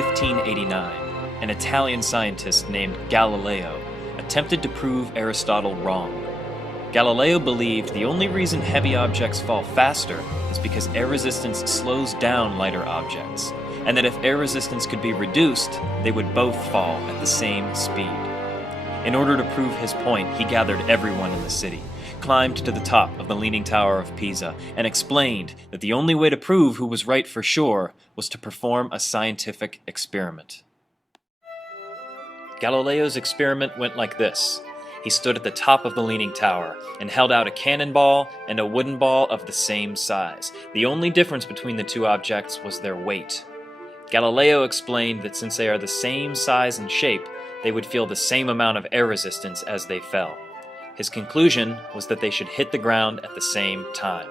1589, an Italian scientist named Galileo attempted to prove Aristotle wrong. Galileo believed the only reason heavy objects fall faster is because air resistance slows down lighter objects, and that if air resistance could be reduced, they would both fall at the same speed. In order to prove his point, he gathered everyone in the city, climbed to the top of the Leaning Tower of Pisa, and explained that the only way to prove who was right for sure was to perform a scientific experiment. Galileo's experiment went like this. He stood at the top of the Leaning Tower and held out a cannonball and a wooden ball of the same size. The only difference between the two objects was their weight. Galileo explained that since they are the same size and shape, they would feel the same amount of air resistance as they fell. His conclusion was that they should hit the ground at the same time.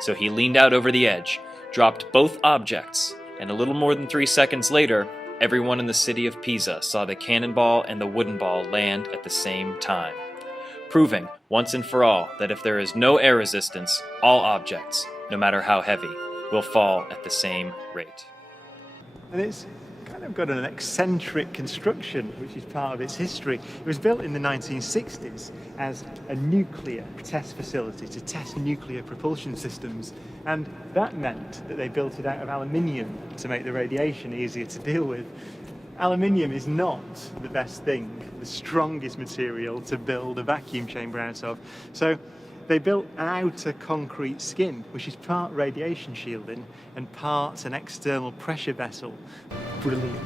So he leaned out over the edge, dropped both objects, and a little more than 3 seconds later, everyone in the city of Pisa saw the cannonball and the wooden ball land at the same time, proving once and for all that if there is no air resistance, all objects, no matter how heavy, will fall at the same rate. And it's kind of got an eccentric construction, which is part of its history. It was built in the 1960s as a nuclear test facility to test nuclear propulsion systems, and that meant that they built it out of aluminium to make the radiation easier to deal with. Aluminium is not the best thing, the strongest material to build a vacuum chamber out of. So they built an outer concrete skin, which is part radiation shielding and part an external pressure vessel. Brilliant.